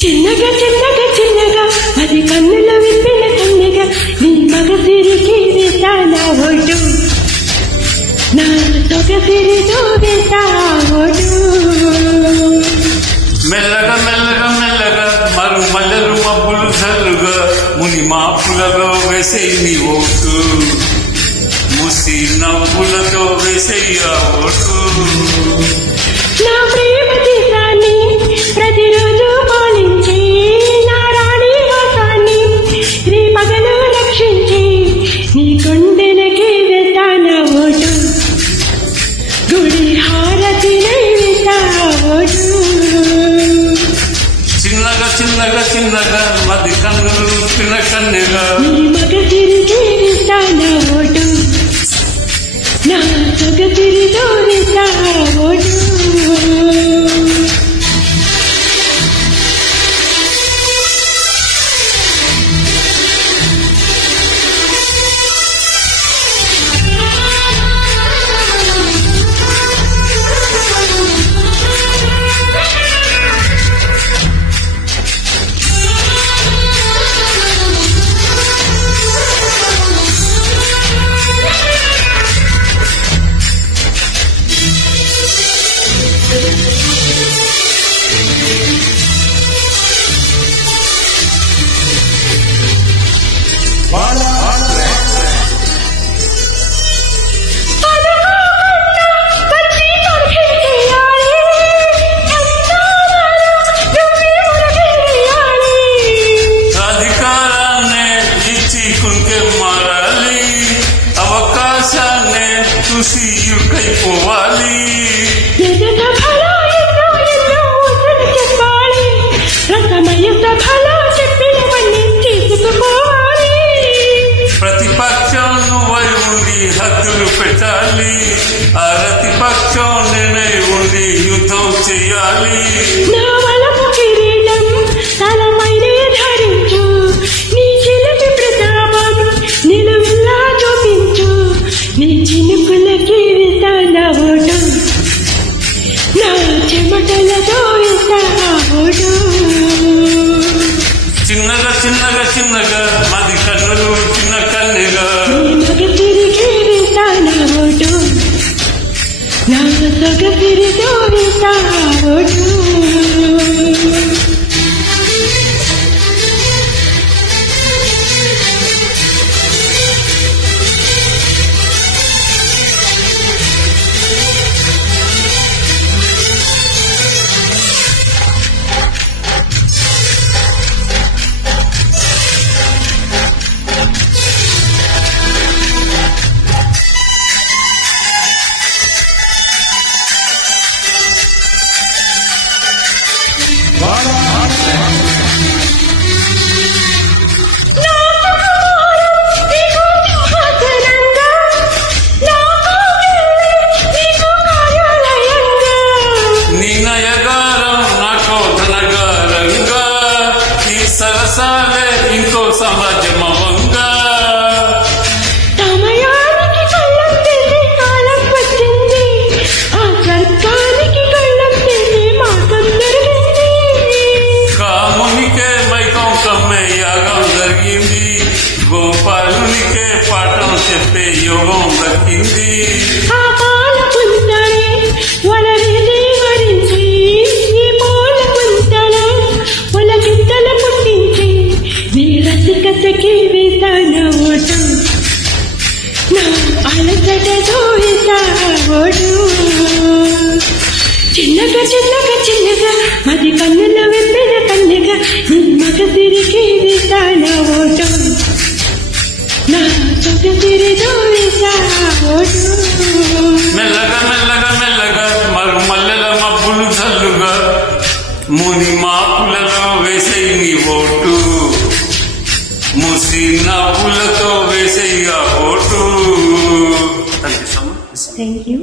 చిన్నగా చిన్నగా చిన్నగా అది కన్నుల విప్పిన కన్నెగా నీ మగసిరికి వేసా నా ఓటు, నా సొగసిరితో వేసా ఓటు. మెల్లగా మెల్లగా మెల్లగా మరు మల్లెలు మబ్బులు చల్లుగా ముని మాపులలో వేసేయి నీ ఓటు, ముసి నవ్వులతో వేసేయి ఆ ఓటు. నా ప్రేమ దేశాన్ని ప్రతిరోజు పాలించి నా రాణి వాసాన్ని శ్రీ పగలు రక్షించి నీ కొండెలకి వేసా నా ఓటు, గుడి హారతినై వేసా ఓటు. చిన్నగా చిన్నగా చిన్నగా మది కన్నులు తిన కన్నెగా నీ మగసిరికి వేసా నా ఓటు, నా సొగసిరితో వేసా ఓటు. చూసి ఇరుకైపోవాలి, ప్రతిపక్షం నువ్వై ఉండి హద్దులు పెట్టాలి, ప్రతిపక్షం నేనై ఉండి యుద్ధం చేయాలి. నీ చినుకులకి వేసా నా ఓటు, నా చెమటలతో వేసా ఓటు. చిన్నగా చిన్నగా చిన్నగా మది కన్నులు చిన్న కన్నెగా నీ మగసిరికి వేసా నా ఓటు, నా సొగసిరితో వేసా ఓటు. సరసాలే ఇంకో సమాజమంగా సమయానికి కళ్ళం తెసి కాలం వచ్చింది, ఆ స్వర్గానికి కళ్ళం తెసి మార్గం జరిగింది. కామునికే మైకం కమ్మే యాగం జరిగింది, గోపాలునికే పాఠం చెప్పే యోగం దక్కింది. ఆ పాల పుంతని వలరిని వరించి ఈ పూల పుంతలో పొలకింతల పుట్టించి నీ రసికతకి వేసా నా ఓటు, నా అలసటతో వేసా ఓటు. చిన్నగా చిన్నగా చిన్నగా మది కన్నుల వెంబిన కన్నెగా నీ మగసిరికి వేసా నా ఓటు. చోటు. మెల్లగా మెల్లగా మెల్లగా మల్లెల మబ్బులు చల్లుగా ముని మాపులలో వేసేయి నీ ఓటు, ముసి నవ్వులతో వేసేయి ఆ ఓటు. Thank you.